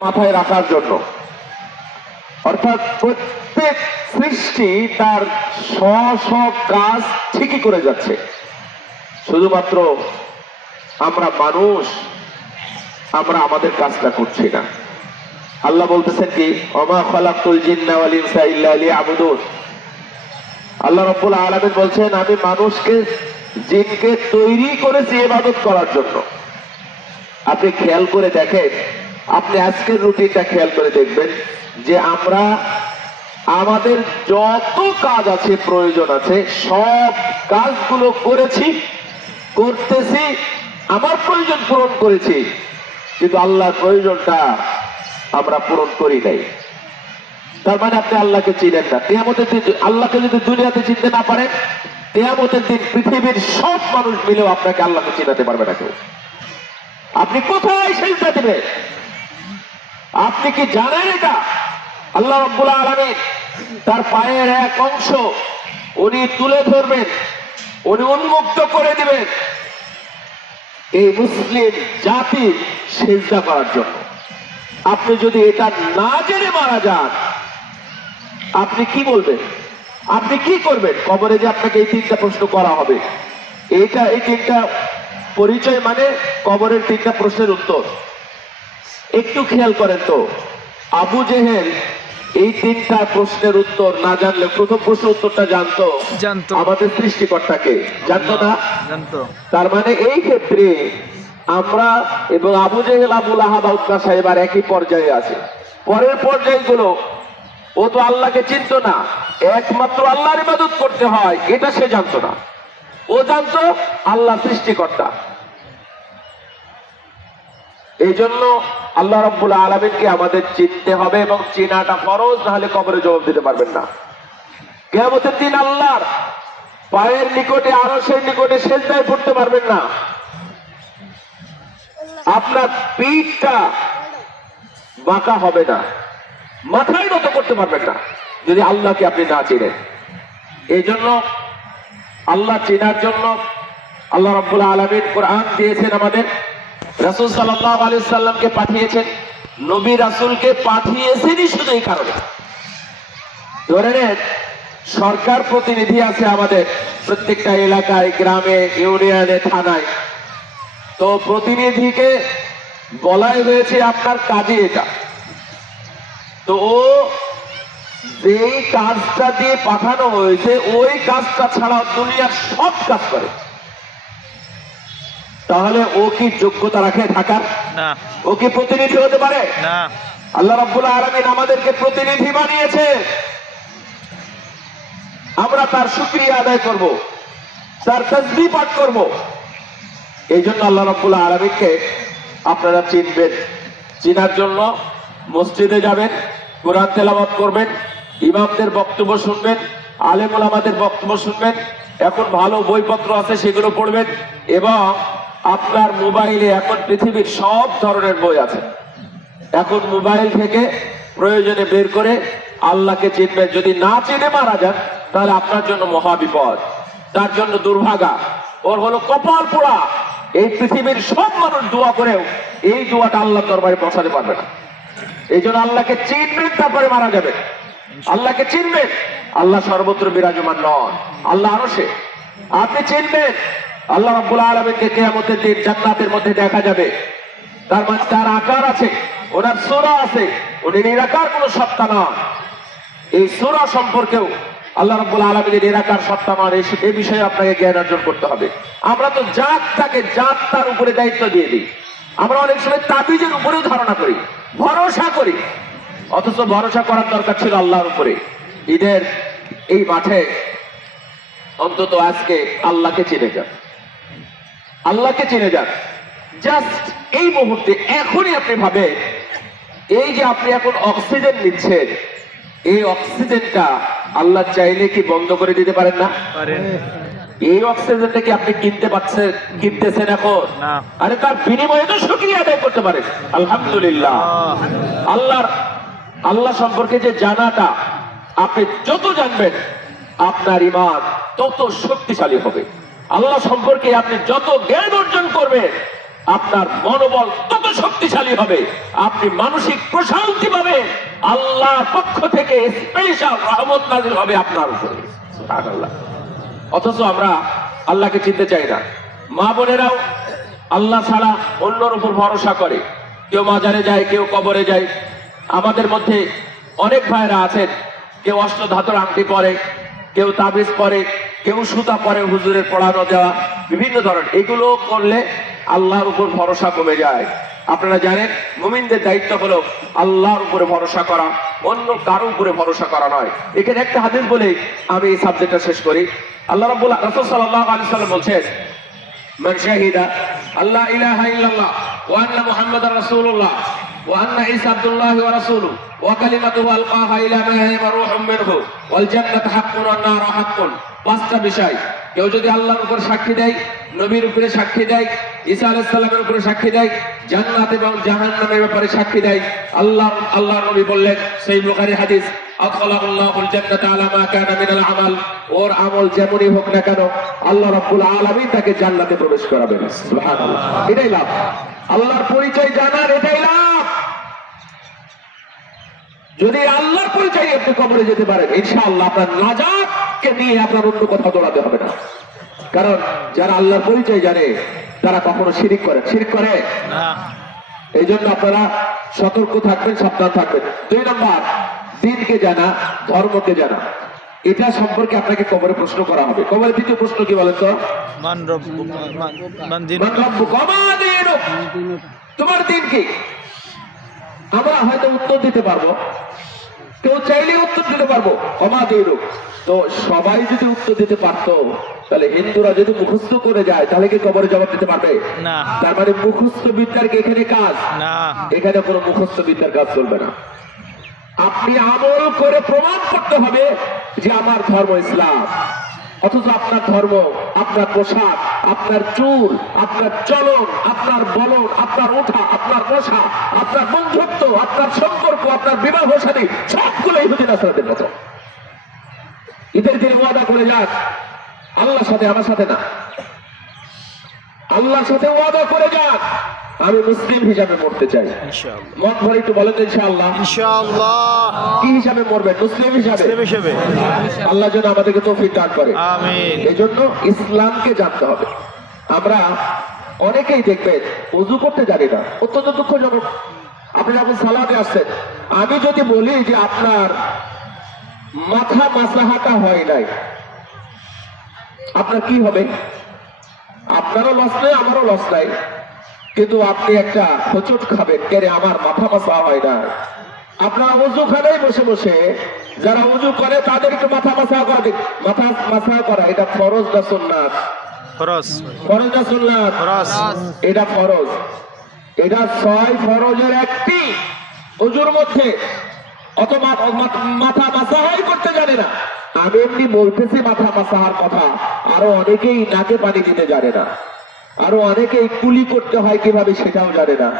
মাথায় রাখার জন্য, অর্থাৎ প্রত্যেক সৃষ্টি তার স্ব কাজ ঠিকই করে যাচ্ছে, শুধুমাত্র আমরা মানুষ আমরা আমাদের কাজটা করছি না। আল্লাহ বলতেছেন কি, ওমা খালাকতুল জিন্না ওয়াল ইনসা ইল্লা লিয়াবুদুন। আল্লাহ রাব্বুল আলামিন বলছেন, আমি মানুষকে জিনকে তৈরি করেছি ইবাদত করার জন্য। আপনি খেয়াল করে দেখেন, আপনি আজকের রুটিনটা খেয়াল করে দেখবেন যে আমরা আমাদের যত কাজ আছে, প্রয়োজন আছে, সব কাজগুলো করেছি, করতেছি, আমার প্রয়োজন পূরণ করেছি, কিন্তু আল্লাহর প্রয়োজনটা আমরা পূরণ করি নাই। তার মানে আপনি আল্লাহকে চিনেন না। কিয়ামতের দিন আল্লাহকে যদি দুনিয়াতে চিনতে না পারেন, কিয়ামতের দিন পৃথিবীর সব মানুষ মিলেও আপনাকে আল্লাহকে চিনাতে পারবে না কেউ। আপনি কোথায় সেজদা দিবেন? আপনি কি জানেন এটা? আল্লাহ রাব্বুল আলামিন তার পায়ের এক অংশ উনি তুলে ধরবেন, উনি উন্মুক্ত করে দিবেন এই মুসলিম জাতির সেজদা করার জন্য। আপনি যদি এটা না জেনে মারা যান, আপনি কি বলবেন? আপনি কি করবেন? কবরে যে আপনাকে এই তিনটা প্রশ্ন করা হবে, এই তিনটা পরিচয় মানে কবরের তিনটা প্রশ্নের উত্তর। একটু খেয়াল করেন তো, আবু জেহেল এই তিনটা প্রশ্নের উত্তর না জানলে, প্রথম প্রশ্নের উত্তরটা জানতো আমাদের সৃষ্টিকর্তাকে, জানতো না? তার মানে এই ক্ষেত্রে আমরা এবং আবু জেহেল, আবু লাহাব, উতবা সাহেব আর একই পর্যায়ে আছে। পরের পর্যায়গুলো ও তো আল্লাহকে চিনতো না, একমাত্র আল্লাহর ইবাদত করতে হয় এটা সে জানতো না। ও জানতো আল্লাহ সৃষ্টিকর্তা। এই জন্য আল্লাহ রাব্বুল আলামিনকে আমাদের চিনতে হবে এবং চিনাটা ফরজ, না হলে কবরে জবাব দিতে পারবেন না। কিয়ামতের দিন আল্লাহর পায়ের নিকটে, আরশের নিকটে সেজদায় পড়তে পারবেন না। আপনার পিঠটা বাঁকা হবে না, মাথায় নত করতে পারবেন না যদি আল্লাহকে আপনি না চিনেন। এই জন্য আল্লাহ চেনার জন্য আল্লাহ রাব্বুল আলামিন কোরআন দিয়েছেন আমাদের, রাসূল সাল্লাল্লাহু আলাইহি সাল্লামকে পাঠিয়েছেন। নবী রাসূলকে পাঠিয়েছেনই শুধু এই কারণে। ধরে নেন সরকার প্রতিনিধি আছে আমাদের প্রত্যেকটা এলাকায়, গ্রামে, ইউনিয়নে, থানায়। তো প্রতিনিধিকে বলাই হয়েছে আপনার কাজে এটা, তো ও যেই কাজটা দিয়ে পাঠানো হয়েছে ওই কাজটা ছাড়া দুনিয়ার সব কাজ করে, তাহলে ও কি যোগ্যতা রাখে থাকার? না। ও কি প্রতিনিধি হতে পারে? না। আল্লাহ রাব্বুল আলামিন আমাদেরকে প্রতিনিধি বানিয়েছে, আমরা তার শুকরিয়া আদায় করব, তার তাসবিহ পাঠ করব। এই জন্য আল্লাহ রাব্বুল আলামিনকে আপনারা চিনবেন। চিনার জন্য মসজিদে যাবেন, কোরআন তেলাওয়াত করবেন, ইমামদের বক্তব্য শুনবেন, আলেম ওলামাদের বক্তব্য শুনবেন। এখন ভালো বইপত্র আছে সেগুলো পড়বেন, এবং আপনার মোবাইলে এখন পৃথিবীর সব ধরনের বই আছে। এখন মোবাইল থেকে প্রয়োজনে বের করে আল্লাহকে চিনবেন। যদি না চিনে মারা যান তাহলে আপনার জন্য মহাবিপদ, তার জন্য দুর্ভাগা, ওর হলো কপাল পোড়া। এই পৃথিবীর সব মানুষ দোয়া করেও এই দোয়াটা আল্লাহর দরবারে পৌঁছাতে পারবে না। এই জন্য আল্লাহকে চিনবেন, তারপরে মারা যাবে। আল্লাহকে চিনবেন, আল্লাহ সর্বত্র বিরাজমান নন, আল্লাহ আরশে। আপনি চিনবেন আল্লাহ রাব্বুল আলামিনকে কিয়ামতের দিন জান্নাতের মধ্যে দেখা যাবে। তার মানে তার আকার আছে, ওনার সূরা আছে, উনি নিরাকার কোনো সত্তা নন। এই সূরা সম্পর্কেও আল্লাহ রাব্বুল আলামিনের নিরাকার সত্তা নন, এই বিষয়ে আপনাকে জ্ঞান অর্জন করতে হবে। আমরা তো জাতটাকে জাত তার উপরে দায়িত্ব দিয়ে দিই। আমরা অনেক সময় তাবিজের উপরেও ধারণা করি, ভরসা করি, অথচ ভরসা করার দরকার ছিল আল্লাহর উপরে। ঈদের এই মাঠে অন্তত আজকে আল্লাহকে চিনে যান, আল্লাহকে চিনে যান। জাস্ট এই মুহূর্তে এখনই আপনি ভাবেন, এই যে আপনি এখন অক্সিজেন নিচ্ছেন, এই অক্সিজেনটা আল্লাহ চাইলে কি বন্ধ করে দিতে পারেন না? এই অক্সিজেনটা কি আপনি কিনতেছেন এখন? আরে তার বিনিময়ে তো শুকরিয়া আদায় করতে পারেন। আলহামদুলিল্লাহ। আল্লাহ সম্পর্কে যে জানাটা আপনি যত জানবেন আপনার ঈমান তত শক্তিশালী হবে। আল্লাহ সম্পর্কে আপনি যত জ্ঞান অর্জন করবেন আপনার মনোবল তত শক্তিশালী হবে, আপনি মানসিক প্রশান্তি পাবেন, আল্লাহর পক্ষ থেকে স্পেশাল রহমত নাযিল হবে আপনার উপরে। সুবহানাল্লাহ। অথচ আমরা আল্লাহকে চিনতে চাই না। মা বোনেরাও আল্লাহ ছাড়া অন্যর উপর ভরসা করে, কেউ মাজারে যায়, কেউ কবরে যায়। আমাদের মধ্যে অনেক ভাইরা আছেন, কেউ অষ্টধাতুর আংটি পরে, কেউ তাবিজ পরে, কেউ সুতা পরে, হুজুরের পড়ানো দেওয়া বিভিন্ন ধরনের। এগুলো করলে আল্লাহর উপর ভরসা কমে যায়। আপনারা জানেন মুমিনদের দায়িত্ব হলো আল্লাহর উপরে ভরসা করা, অন্য কারো উপরে ভরসা করা নয়। এখানে একটা হাদিস বলে আমি এই সাবজেক্টটা শেষ করি। আল্লাহ রাব্বুল রাসূল সাল্লাল্লাহু আলাইহি ওয়াসাল্লাম বলছেন, মান শাহিদা আল্লা ইলাহা ইল্লাল্লাহ ওয়া আন্না মুহাম্মাদার রাসূলুল্লাহ ওয়া আন্না ঈসা আবদুল্লাহি ওয়া রাসূলুহু ওয়া কালিমাতুহু আলকাহা ইলা মারিয়াম রূহুম মিনহু ওয়াল জান্নাতু হাক্কুন ওয়ান নারু হাক্কুন। পাঁচটা বিষয় কেউ যদি আল্লাহর উপর সাক্ষী দেয়, নবীর উপরে সাক্ষী দেয়, ঈসা আলাইহিস সালামের উপরে সাক্ষী দেয়, জান্নাত এবং জাহান্নামের ব্যাপারে সাক্ষী দেয়, আল্লাহর নবী বললেন, সহিহ বুখারীর হাদিস, আদখালাহুল্লাহুল জান্নাতা আলা মা কানা মিনাল আমাল, ওর আমল যেমনই হোক না কেন আল্লাহ রাব্বুল আলামিন তাকে জান্নাতে প্রবেশ করাবেন। সুবহানাল্লাহ। এটাই লাভ, আল্লাহর পরিচয় জানার এটাই লাভ। যদি আল্লাহর পরিচয় আপনি কবরে যেতে পারেন, ইনশাআল্লাহ আপনার নাজাতকে নিয়ে আপনার অন্য কথা দৌড়াতে হবে না। কারণ যারা আল্লাহর পরিচয় জানে তারা কখনো শিরিক করে না। এই জন্য আপনারা সতর্ক থাকবেন, সাবধান থাকবেন। 2 নম্বর, দ্বীনকে জানা, ধর্মকে জানা। এটা সম্পর্কে আপনাকে কবরে প্রশ্ন করা হবে। কবরে দ্বিতীয় প্রশ্ন কি বলেন তো? তোমার দ্বীন কি? আমরা হয়তো উত্তর দিতে পারবো, কেউ চাইলে উত্তর দিতে পারবো, ক্ষমা দিল। তো সবাই যদি উত্তর দিতে পারতো, তাহলে হিন্দুরা যদি মুখস্থ করে যায় তাহলে কি কবরে জবাব দিতে পারবে না? তার মানে মুখস্থ বিদ্যার কি এখানে কাজ না? এখানে কোনো মুখস্থ বিদ্যার কাজ চলবে না। আপনি আমল করে প্রমাণ করতে হবে যে আমার ধর্ম ইসলাম। অথচ আপনার ধর্ম, আপনার পোশাক, আপনার চুল, আপনার চলন, আপনার বলন, আপনার ওঠা, আপনার বসা, আপনার বন্ধুত্ব, আপনার সম্পর্ক, আপনার বিবাহ শাদী সবগুলো ইহুদি নাসারাদের মতো। ঈদের দিন ওয়াদা করে যাক আল্লাহর সাথে, আমার সাথে না, আল্লাহর সাথে ওয়াদা করে যাক আমি মুসলিম হিসাবে মরতে চাই। মন ভরে একটু বলেন ইনশাআল্লাহ। কি হিসাবে মরবেন? মুসলিম হিসাবে। আল্লাহ যেন আমাদেরকে তৌফিক দান করে, আমিন। এই জন্য ইসলামকে জানতে হবে। আমরা অনেকেই দেখবেন ওযু করতে জানি না, অত্যন্ত দুঃখজনক। আপনি যখন সালাতে আসছেন, আমি যদি বলি যে আপনার মাথা মাসলাহাটা হয় নাই, আপনার কি হবে? আপনারও লস নাই, আমারও লস নাই, কিন্তু আপনি একটা হোঁচট খাবেন, কেরে আমার মাথা মাসা হয় না। আপনার ওযুখানায় বসে বসে যারা ওযু করে তাদের একটু মাথা মাসা করা, মাথা মাসা করা এটা ফরজ না সুন্নাত? ফরজ না সুন্নাত? এটা ফরজ। এটা 6 ফরজের একটি ওযুর মধ্যে। অত মাথা মাসাহাই করতে জানে না। আমি এমনি বলতেছি মাথা মাসাহার কথা, আরো অনেকেই নাকে পানি দিতে জানে না, আরো অনেকেই কুলি করতে হয় কিভাবে সেটাও জানে না।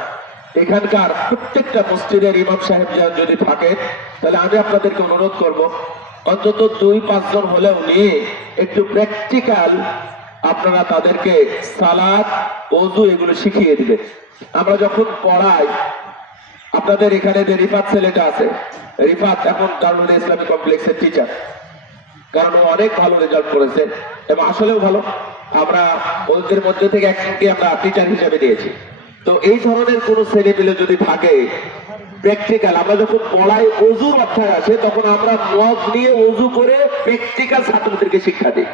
এখানকার প্রত্যেকটা মসজিদের ইমাম সাহেব যদি থাকেন, তাহলে আমি আপনাদেরকে অনুরোধ করব অন্তত 2-5 জন হলেও নিয়ে একটু প্র্যাকটিক্যাল আপনারা তাদেরকে সালাত, ওযু এগুলো শিখিয়ে দিবেন। আমরা যখন পড়াই, আপনাদের এখানে যে রিফাত ছেলেটা আছে, রিফাত এখন দারুল ইসলামিক কমপ্লেক্সের টিচার, কারণ ও অনেক ভালো রেজাল্ট করেছে এবং আসলেও ভালো। আমরা ওদের মধ্যে থেকে একজনকে আমরা টিচার হিসেবে দিয়েছি। তো এই ধরনের কোন ছেলে পেলে যদি থাকে, প্র্যাকটিক্যাল আমরা যখন পড়াই ওযুর অধ্যায় আসে, তখন আমরা মগ নিয়ে ওযু করে প্র্যাকটিক্যাল ছাত্রদেরকে শিক্ষা দিই।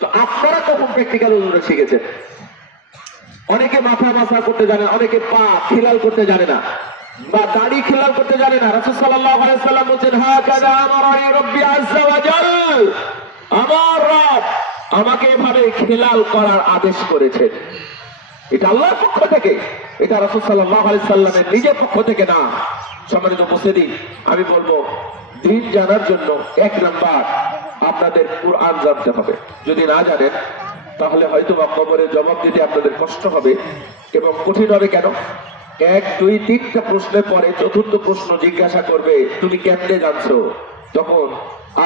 তো আপনারা তখন প্র্যাকটিক্যাল ওযুটা শিখেছেন। অনেকে মাথা মাসা করতে জানে, অনেকে পা খিলাল করতে জানে না, বা দাড়ি খিলাল করতে জানে না। রাসূল সাল্লাল্লাহু আলাইহি ওয়াসাল্লাম বলেন, হাকাযা আমারানি রাব্বি আযজা ওয়া জাল, আমার রব আমাকে এভাবে খিলাল করার আদেশ করেছেন। এটা আল্লাহর পক্ষ থেকে, এটা রাসূল সাল্লাল্লাহু আলাইহি ওয়াসাল্লামের নিজের পক্ষ থেকে না। সম্মানিত উপস্থিতি, আমি বলবো দ্বীন জানার জন্য 1 নাম্বার আপনাদের কুরআন জানতে হবে। যদি না জানেন তাহলে হয়তো কবরে জবাব দিতে আপনাদের কষ্ট হবে এবং কঠিন হবে। কেন? 1, 2, 3টা প্রশ্নের পরে 4র্থ প্রশ্ন জিজ্ঞাসা করবে, তুমি কেমনে জানছো? তখন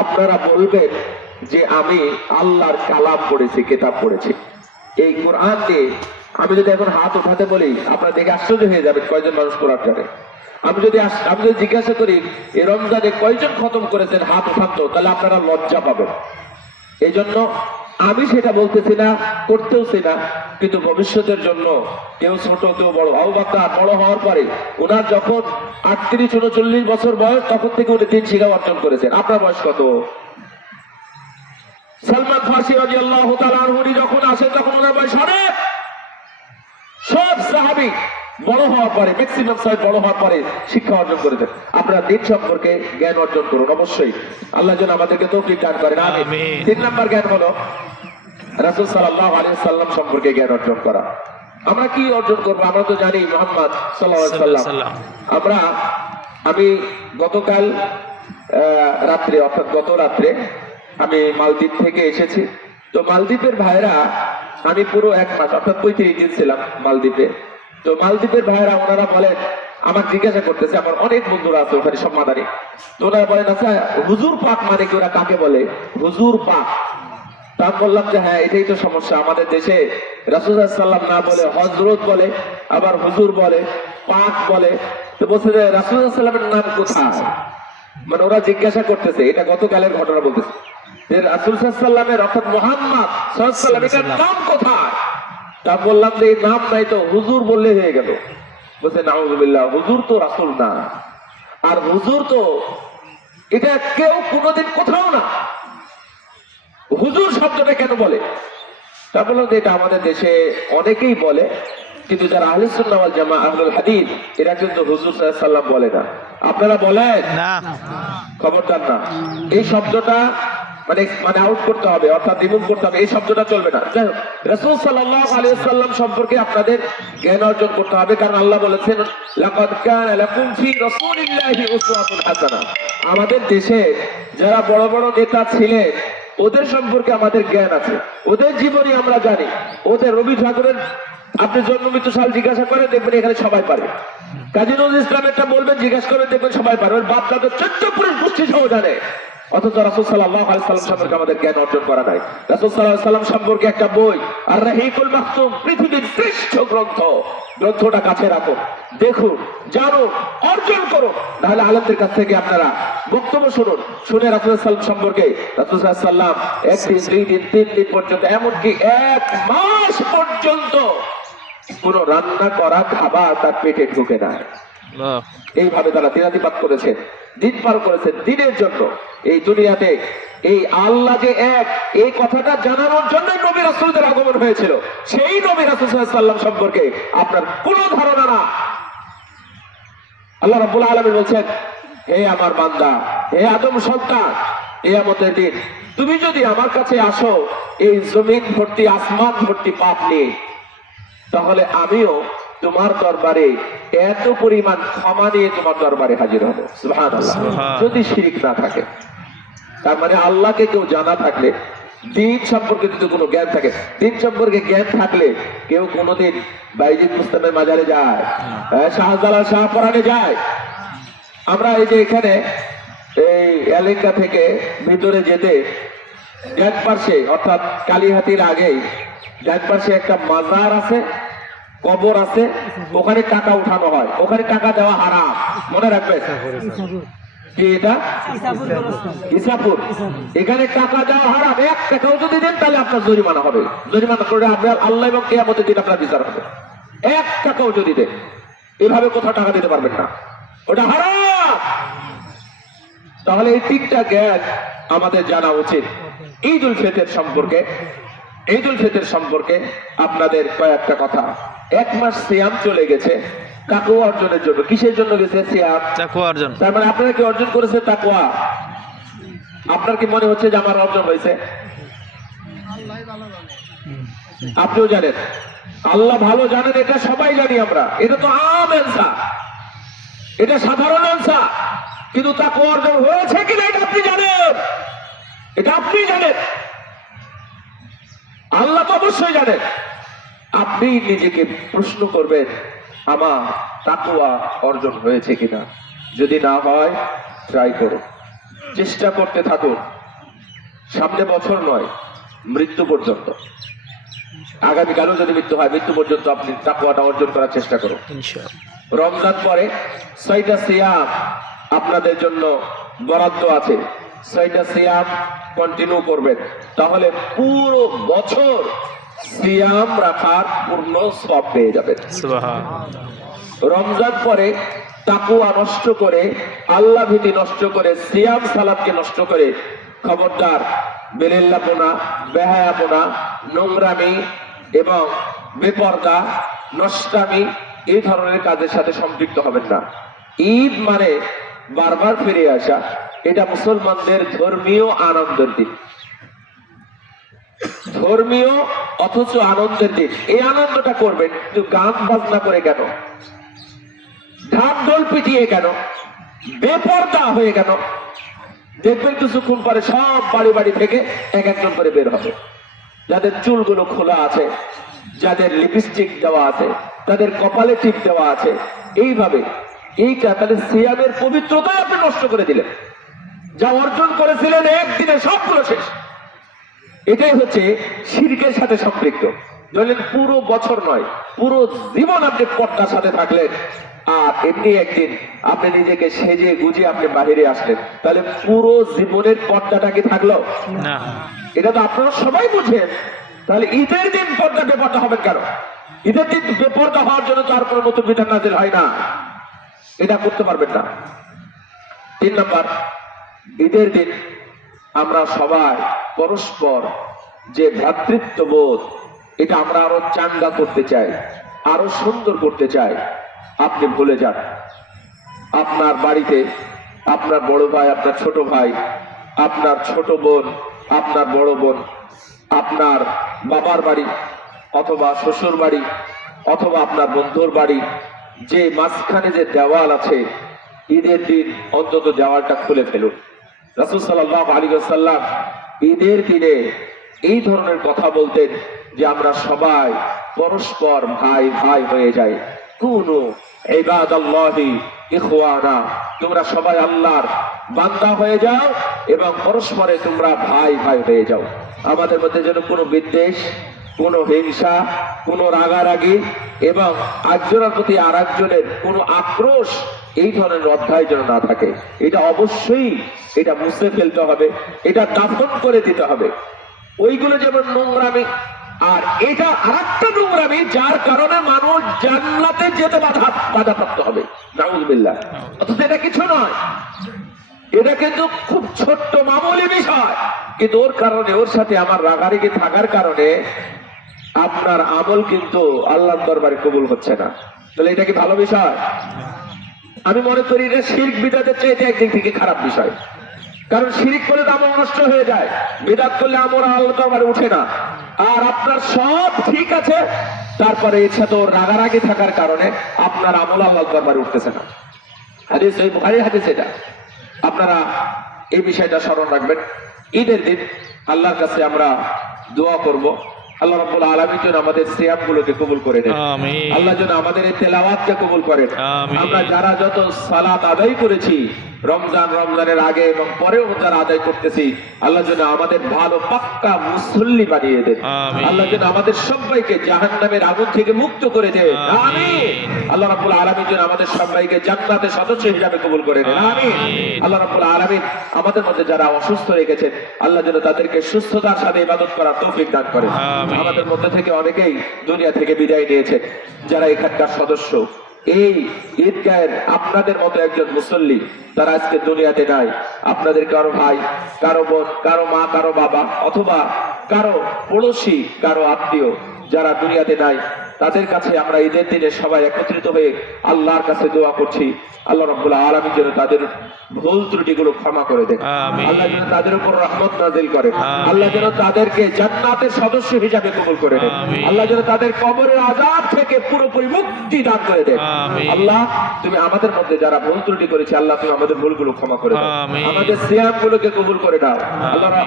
আপনারা বলবেন যে আমি আল্লাহর কালাম পড়েছি, কিতাব পড়েছি। এই কোরআন দিয়ে আমি যদি এখন হাত উঠাতে বলি আপনারা দেখে আশ্চর্য হয়ে যাবেন কয়জন মানুষ কোরআন জানে। আমি যদি জিজ্ঞাসা করি এই রমজানে কয়জন খতম করেছেন হাত উঠান তো, তাহলে আপনারা লজ্জা পাবেন। এই জন্য আমি সেটা বলতেছি না, করতেওছি না, কিন্তু ভবিষ্যতের জন্য কেউ ছোট কেউ বড়। আবু বকর বড় হওয়ার পরে ওনার যখন 38-39 বছর বয়স, তখন থেকে উনি দিন শিক্ষা অর্জন করেছেন। আপনার বয়স কত? সালমান ফারসি রাদিয়াল্লাহু তাআলা আনহু যখন আসেন তখন ওনার বয়স অনেক। সব সাহাবী বড় হওয়ার পরে, ম্যাক্সিমাম সাহেব বড় হওয়ার পরে শিক্ষা অর্জন করেছেন। আপনারা দিন সম্পর্কে জ্ঞান অর্জন করুন অবশ্যই। আল্লাহ যেন আমাদেরকে তৌফিক দান করেন, আমিন। 3 নম্বর জ্ঞান হলো রাসূল সাল্লাল্লাহু আলাইহি ওয়াসাল্লাম সম্পর্কে জ্ঞান অর্জন করা। আমরা কি অর্জন করব? আমরা তো জানি মুহাম্মদ সাল্লাল্লাহু আলাইহি ওয়াসাল্লাম। আমি গতকাল রাত্রে, অর্থাৎ গত রাত্রে আমি মালদ্বীপ থেকে এসেছি। তো মালদ্বীপের ভাইরা, আমি পুরো 1 মাস অর্থাৎ 35 দিন ছিলাম মালদ্বীপে। তো মালদ্বীপের ভাইরা ওনারা বলেন, আমার জিজ্ঞাসা করতেছে, আমার অনেক বন্ধুরা আছে ওখানে সব মাদারি। তো ওনারা বলেন, আচ্ছা হুজুর পাক মানে কি, ওরা কাকে বলে হুজুর পাক? তা বললাম যে হ্যাঁ, এটাই তো সমস্যা। আমাদের দেশে রাসূল সাল্লাল্লাহু আলাইহি ওয়াসাল্লাম না বলে হযরত বলে, আবার হুজুর বলে, পাক বলে। তো বলছে যে রাসূল সাল্লাল্লাহু আলাইহি ওয়াসাল্লামের নাম কোথায়? মানে ওরা জিজ্ঞাসা করতেছে, এটা গতকালের ঘটনা বলতেছে যে রাসূল সাল্লাল্লাহু আলাইহি ওয়াসাল্লামের অর্থাৎ মুহাম্মদ সাল্লাল্লাহু আলাইহি ওয়াসাল্লাম এটার নাম কোথায়? তা বললাম যে এই নাম নাই তো, হুজুর বললে হয়ে গেল। বলছে নাউযুবিল্লাহ, হুজুর তো রাসূল না, আর হুজুর তো এটা কেউ কোনোদিন কোথাও না। হুজুর শব্দটা কেন বলে? তা বললাম যে এটা আমাদের দেশে অনেকেই বলে, কিন্তু যারা আহলে সুন্নাহ ওয়াল জামাআহ আহলুল হাদিস এরা কিন্তু হুজুর সাল্লাল্লাহু আলাইহি ওয়াসাল্লাম বলে না। আপনারা বলেন না? খবরদার না। এই শব্দটা মানে আউট করতে হবে, অর্থাৎ রিমুভ করতে হবে। এই শব্দটা চলবে না। রাসূল সাল্লাল্লাহু আলাইহি ওয়াসাল্লাম সম্পর্কে আপনাদের জ্ঞান অর্জন করতে হবে, কারণ আল্লাহ বলেছেন লাকাদ কানা লাকুম ফি রাসূলিল্লাহি উসওয়াতুন হাসানাহ। আমাদের দেশে যারা বড় বড় নেতা ছিলেন ওদের সম্পর্কে আমাদের জ্ঞান আছে, ওদের জীবনী আমরা জানি। ওদের রবি ঠাকুরের আপনি জন্ম মৃত্যু সাল জিজ্ঞাসা করে দেখবেন এখানে সবাই পারে। কাজী নজরুল ইসলামেরটা বলবেন, জিজ্ঞাসা করে দেখবেন সবাই পারে। ওর বাপ দাদা 14 পুরুষ গোষ্ঠী সহ জানে। অথচ রাসূল সাল্লাল্লাহু আলাইহি ওয়াসাল্লাম সম্পর্কে আমাদের জ্ঞান অর্জন করা নাই। রাসূল সাল্লাল্লাহু আলাইহি ওয়াসাল্লাম সম্পর্কে একটা বই আর রাহিকুল মাকতুম, পৃথিবীর শ্রেষ্ঠ গ্রন্থ। গ্রন্থটা কাছে রাখুন, দেখুন, জানুন, অর্জন করুন। তাহলে আলেমদের কাছ থেকে আপনারা বক্তব্য শুনুন, শুনে রাসূল সাল্লাল্লাহু আলাইহি ওয়াসাল্লাম সম্পর্কে রাসূল সাল্লাল্লাহু আলাইহি ওয়াসাল্লাম 1 দিন 2 দিন 3 দিন পর্যন্ত, এমনকি 1 মাস পর্যন্ত কোন রান্না করা খাবার তার পেটে ঢুকে না। এইভাবে তারা দিনাতিপাত করেছেন, দিন পার করেছেন দিনের জন্য। এই দুনিয়াতে এই আল্লাহ যে এক, এই কথাটা জানানোর জন্য নবী রাসূলদের আগমন হয়েছিল। সেই নবী রাসূল সাল্লাল্লাহু আলাইহি ওয়াসাল্লাম সম্পর্কে আপনার কোনো ধারণা না। আল্লাহ রাব্বুল আলামিন বলছেন, হে আমার বান্দা, হে আদম সন্তান, কিয়ামতের দিন তুমি যদি আমার কাছে আসো এই জমিন ভর্তি, আসমান ভর্তি পাপ নিয়ে, তাহলে আমিও তোমার দরবারে এত পরিমাণ ক্ষমা নিয়ে তোমার দরবারে হাজির হব। সুবহানাল্লাহ। যদি শিরক না থাকে, তার মানে আল্লাহকে কেউ জানা থাকলে, দিন সম্পর্কে যদি কোনো জ্ঞান থাকে, দিন সম্পর্কে জ্ঞান থাকলে কেউ কোনোদিন বাইজিদ মুস্তামের মাজারে যায়, শাহজালাল শাহপরানে যায়। আমরা এই যে এখানে এই এলাকা থেকে ভিতরে যেতে ডান পাশে, অর্থাৎ কালীহাতির আগেই ডান পাশে একটা মাজার আছে, কবর আছে, ওখানে টাকা উঠানো হয়। ওখানে টাকা দেওয়া হারাম, মনে রাখবেন। কি এটা? ইসাপুর। এখানে টাকা দেওয়া হারাম। 1 টাকাও যদি দেন তাহলে আপনার জরিমানা হবে। জরিমানা করে আপনার আল্লাহ এবং কিয়ামতের দিন আপনার বিচার হবে। 1 টাকাও যদি দেন, এভাবে কোথাও টাকা দিতে পারবেন না, ওটা হারাম। তাহলে এই 3টা জ্ঞান আমাদের জানা উচিত। ঈদুল ফিতর সম্পর্কে, ঈদুল ফিতর সম্পর্কে আপনাদের কয়েকটা কথা। 1 মাস সিয়াম চলে গেছে তাকওয়া অর্জনের জন্য। কিসের জন্য গেছে সিয়াম? তাকওয়া অর্জন। তার মানে আপনারা কি অর্জন করেছেন তাকওয়া? আপনার কি মনে হচ্ছে যে আমার অর্জন হয়েছে? আপনিও জানেন, আল্লাহ ভালো জানেন, এটা সবাই জানি আমরা। এটা তো আম আনসার, এটা সাধারণ আনসার। কিন্তু তাকওয়া অর্জন হয়েছে কিনা এটা আপনি জানেন, এটা আপনি জানেন, আল্লাহ তো অবশ্যই জানেন। আপনি নিজেকে প্রশ্ন করবেন, আমার তাকওয়া অর্জন হয়েছে কিনা। যদি না হয় ট্রাই করুন, চেষ্টা করতে থাকুন। সামনে বছর নয়, মৃত্যু পর্যন্ত। আগামীকালও যদি মৃত্যু হয়, মৃত্যু পর্যন্ত আপনি তাকওয়াটা অর্জন করার চেষ্টা করুন। ইনশাআল্লাহ। রমজান পরে 6টা সিয়াম আপনাদের জন্য বরাদ্দ আছে। 6টা সিয়াম কন্টিনিউ করবেন, তাহলে পুরো বছর সিয়াম রাখার পূর্ণ সওয়াব পেয়ে যাবেন। সুবহানাল্লাহ। রমজান পরে তাকওয়া নষ্ট করে, আল্লাহ ভীতি নষ্ট করে, সিয়াম সালাতকে নষ্ট করে খবরদার বেলেল্লাপনা, বেহায়াপনা, নোংরামি এবং বেপরদা, নষ্টামি এই ধরনের কাজের সাথে সম্পৃক্ত হবেন না। ঈদ মানে বারবার ফিরে আসা, এটা মুসলমানদের ধর্মীয় আনন্দের দিন, ধর্মীয় অথচ আনন্দের দিন। এই আনন্দটা করবেন, কিন্তু গান বাজনা করে কেন, ঢাক ঢোল পিটিয়ে কেন, বেপরদা হয়ে কেন? দেখবেন কিছুক্ষণ পরে সব বাড়ি বাড়ি থেকে এক একজন করে বের হবে, যাদের চুলগুলো খোলা আছে, যাদের লিপস্টিক দেওয়া আছে, তাদের কপালে টিপ দেওয়া আছে। এইভাবে এইটা তাহলে সিয়ামের পবিত্রতাই আপনি নষ্ট করে দিলেন। যা অর্জন করেছিলেন একদিনে সবগুলো শেষ। এটাই হচ্ছে শিরকের সাথে সম্পৃক্ত। ধরলেন পুরো বছর নয়, পুরো জীবন আপনি পর্দার সাথে থাকলেন, আর এমনি একদিন আপনি নিজেকে সেজে গুজে আপনি বাহিরে আসলেন, তাহলে পুরো জীবনের পর্দাটা কি থাকলো? না। এটা তো আপনারা সবাই বুঝেন। তাহলে ঈদের দিন পর্দা বেপর্দা হবেন কেন? ঈদের দিন বেপর্দা হওয়ার জন্য তার কোনো নতুন বিধান নাযিল হয় না, এটা করতে পারবেন না। 3 নাম্বার, ঈদের দিন আমরা সবাই পরস্পর যে ভ্রাতৃত্ববোধ, এটা আমরা আরো চাঙ্গা করতে চাই, আরো সুন্দর করতে চাই। আপনি ভুলে যান, আপনার বাড়িতে আপনার বড় ভাই, আপনার ছোট ভাই, আপনার ছোট বোন, আপনার বড় বোন, আপনার বাবার বাড়ি অথবা শ্বশুর বাড়ি অথবা আপনার বন্ধুর বাড়ি, যে মাঝখানে যে দেওয়াল আছে, ঈদের দিন অন্তত দেওয়ালটা খুলে ফেলুন। রাসূল সাল্লাল্লাহু আলাইহি ওয়াসাল্লাম ঈদের দিনে এই ধরনের কথা বলতেন যে আমরা সবাই পরস্পর ভাই ভাই হয়ে যাই। কুনু ইবাদাল্লাহি ইখওয়ানা, তোমরা সবাই আল্লাহর বান্দা হয়ে যাও এবং পরস্পরে তোমরা ভাই ভাই হয়ে যাও। আমাদের মধ্যে যেন কোনো বিদ্বেষ, কোনো হিংসা, কোনো রাগারাগি এবং একজনের প্রতি আর একজনের কোনো আক্রোশ, এই ধরনের অধ্যায় যেন না থাকে। এটা অবশ্যই এটা মুছে ফেলতে হবে, এটা দাফন করে দিতে হবে। ওইগুলো যেমন নোংরামি, আর এটা আরেকটা নোংরামি যার কারণে মানুষ জান্নাতে যেতে বাধাপ্রাপ্ত হবে। নাউযুবিল্লাহ। অথচ এটা কিছু নয়, এটা কিন্তু খুব ছোট্ট মামুলি বিষয়, কিন্তু ওর কারণে, ওর সাথে আমার রাগারাগি থাকার কারণে আপনার আমল কিন্তু আল্লাহর দরবারে কবুল হচ্ছে না। তাহলে এটা কি ভালো বিষয়? আমি মনে করি এটা শিরক বিদআতের চাইতে একদিক থেকে খারাপ বিষয়। কারণ শিরক করলে তো আমল নষ্ট হয়ে যায়, বিদআত করলে আমল আল্লাহর দরবারে উঠে না। আর আপনার সব ঠিক আছে, তারপরে এর সাথে রাগারাগি থাকার কারণে আপনার আমল আল্লাহর দরবারে উঠতেছে না। হাদিস, এই বুখারীর হাদিস এটা। আপনারা এই বিষয়টা স্মরণ রাখবেন। ঈদের দিন আল্লাহর কাছে আমরা দোয়া করব, আল্লাহ রাব্বুল আলামিন যেন আমাদের সিয়ামগুলোকে কবুল করে নেন। আমিন। আল্লাহ যেন আমাদের এই তেলাওয়াতকে কবুল করেন। আমিন। আমরা যারা যত সালাত আদায় করেছি রমজানের আগে এবং পরেও যারা আদায় করতেছি, আল্লাহ যেন আমাদের ভালো পাক্কা মুসল্লি বানিয়ে দেন। আমিন। আল্লাহ যেন আমাদের সবাইকে জাহান্নামের আগুন থেকে মুক্ত করে দেন। আমিন। আল্লাহ রাব্বুল আলামিন যেন আমাদের সবাইকে জান্নাতের সদস্য হিসাবে কবুল করে নেন। আমিন। আল্লাহ রাব্বুল আলামিন আমাদের মধ্যে যারা অসুস্থ রেখেছেন, আল্লাহ যেন তাদেরকে সুস্থতার সাথে ইবাদত করার তৌফিক দান করেন। আমিন। আমাদের মধ্যে থেকে অনেকেই দুনিয়া থেকে বিদায় নিয়েছেন, যারা এখানকার সদস্য, এই ঈদগাহের আপনাদের মতো একজন মুসল্লি, তারা আজকে দুনিয়াতে নাই। আপনাদের কারো ভাই, কারো বোন, কারো মা, কারো বাবা অথবা কারো পড়োশি, কারো আত্মীয় যারা দুনিয়াতে নাই, তাদের কাছে আমরা ঈদের দিনে সবাই একত্রিত হয়ে আল্লাহর কাছে দোয়া করছি। আল্লাহ রাব্বুল আলামিন যেন তাদের ভুল ত্রুটিগুলো ক্ষমা করে দেন। আমিন। আল্লাহ যেন তাদের উপর রহমত নাযিল করেন। আমিন। আল্লাহ যেন তাদেরকে জান্নাতের সদস্য হিসাবে কবুল করে নেন। আমিন। আল্লাহ যেন তাদের কবরের আযাব থেকে পুরোপুরি মুক্তি দান করে দেন। আমিন। আল্লাহ তুমি আমাদের মধ্যে যারা ভুল ত্রুটি করেছে, আল্লাহ তুমি আমাদের ভুলগুলো ক্ষমা করে দাও। আমিন। আমাদের সিয়ামগুলোকে কবুল করে দাও।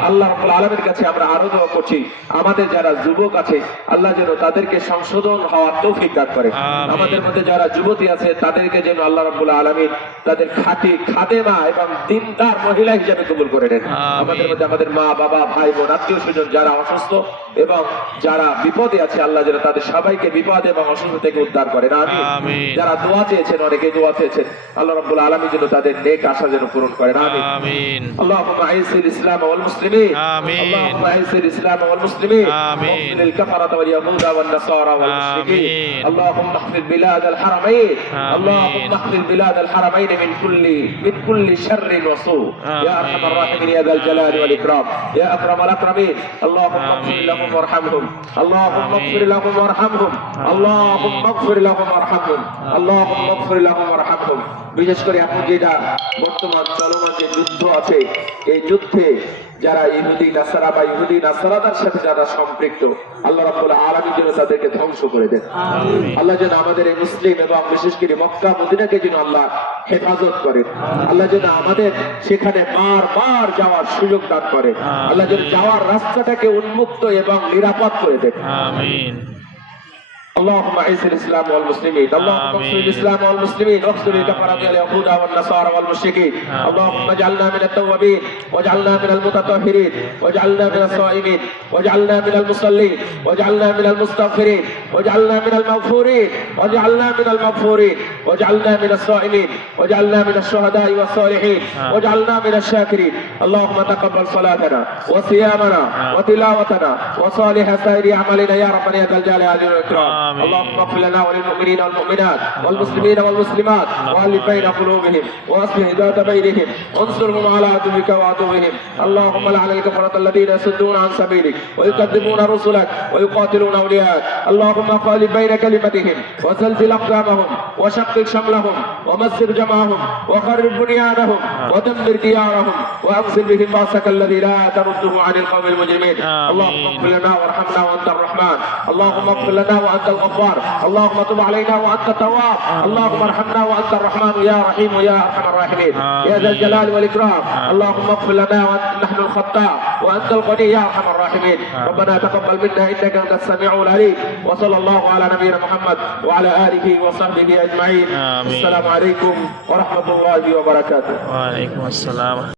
আল্লাহ রাব্বুল আলামিনের কাছে আমরা আরো দোয়া করছি, আমাদের যারা যুবক আছে, আল্লাহ যেন তাদেরকে সংশোধন সচেতন হওয়ার তৌফিক দান করেন। আমিন। আমাদের মধ্যে যারা যুবতী আছে তাদেরকে যেন আল্লাহ রাব্বুল আলামিন তাদের খাঁটি খাদেমা এবং দিনদার মহিলা হিসেবে কবুল করে নেন। আমিন। আমাদের মধ্যে আমাদের মা বাবা ভাই বোন আত্মীয় স্বজন যারা অসুস্থ এবং যারা বিপদে আছে আল্লাহ যেন তাদের সবাইকে বিপদ এবং অসুস্থ থেকে উদ্ধার করেন। আমিন। আমিন। যারা দোয়া চেয়েছেন অনেকে দোয়া চেয়েছেন আল্লাহ রাব্বুল আলামিন যেন তাদের নেক আশা যেন পূরণ করেন। আমিন। آمين اللهم اعز الاسلام والمسلمين. آمين. اللهم اعز الاسلام والمسلمين. آمين. واغفر الكفرة واليهود والنصارى والمشركين. آمين. اللهم احفظ بلاد الحرمين. آمين. اللهم احفظ بلاد الحرمين من كل شر وسوء. يا ارحم آمين. الراحمين يا ذا الجلال والاكرام يا اكرم الاكرمين. اللهم اغفر آمين. لهم وارحمهم. اللهم آمين. اغفر لهم وارحمهم. اللهم اغفر لهم وارحمهم. اللهم اغفر لهم وارحمهم. বিশেষ করে এখন যেটা বর্তমান চলমান যে যুদ্ধ আছে এই যুদ্ধে যারা ইহুদি নাসারা বা ইহুদি নাসারাদের সাথে যারা সম্পৃক্ত আল্লাহ রাব্বুল আলামিন যেন তাদেরকে ধ্বংস করে দেন। আমিন। আল্লাহ যেন আমাদের এই মুসলিম এবং বিশেষ করে মক্কা মদিনাকে যেন আল্লাহ হেফাজত করেন। আল্লাহ যেন আমাদের সেখানে বারবার যাওয়ার সুযোগ দান করেন। আল্লাহ যেন যাওয়ার রাস্তাটাকে উন্মুক্ত এবং নিরাপদ করে দেন। آمين اللهم اعز الاسلام والمسلمين. اللهم آمين. انصر الاسلام والمسلمين واخذل الكفرة واليهود والنصارى والمشركين. اللهم اجعلنا من التوابين واجعلنا من المتطهرين واجعلنا من الصائمين واجعلنا من المصلين واجعلنا من المستغفرين واجعلنا من المغفورين واجعلنا من المغفورين واجعلنا من الصائمين واجعلنا من الشهداء والصالحين واجعلنا من الشاكرين. اللهم تقبل صلاتنا وصيامنا وتلاوتنا وصالح سائر اعمالنا يا ربنا يا ذا الجلال والاكرام. آمين. اللهم اغفر لنا وللمؤمنين والمؤمنات والمسلمين والمسلمات والف بين قلوبهم واصلح ذات بينهم وانصرهم على عدوك وعدوهم. اللهم لعن الكفرة الذين يصدون عن سبيلك ويكذبون رسلك ويقاتلون اولياءك. اللهم قالب بين كلمتهم وزلزل اقدامهم وشقق شملهم ومزق جمعهم وخرب بنيانهم ودمر ديارهم وانزل بهم باسك الذي لا ترده عن القوم المجرمين. آمين. اللهم اغفر لنا وارحمنا وانت الرحمن. اللهم اغفر لنا وانت الغفار. اللهم تب علينا وانت التواب. اللهم ارحمنا وانت الرحمن يا رحيم يا ارحم الراحمين يا ذا الجلال والاكرام. اللهم اغفر لنا وانت نحن الخطاء وانت الغني يا ارحم الراحمين. ربنا تقبل منا انك انت السميع العليم وصلى الله على نبينا محمد وعلى اله وصحبه اجمعين. آمين. السلام عليكم ورحمة الله وبركاته. وعليكم السلام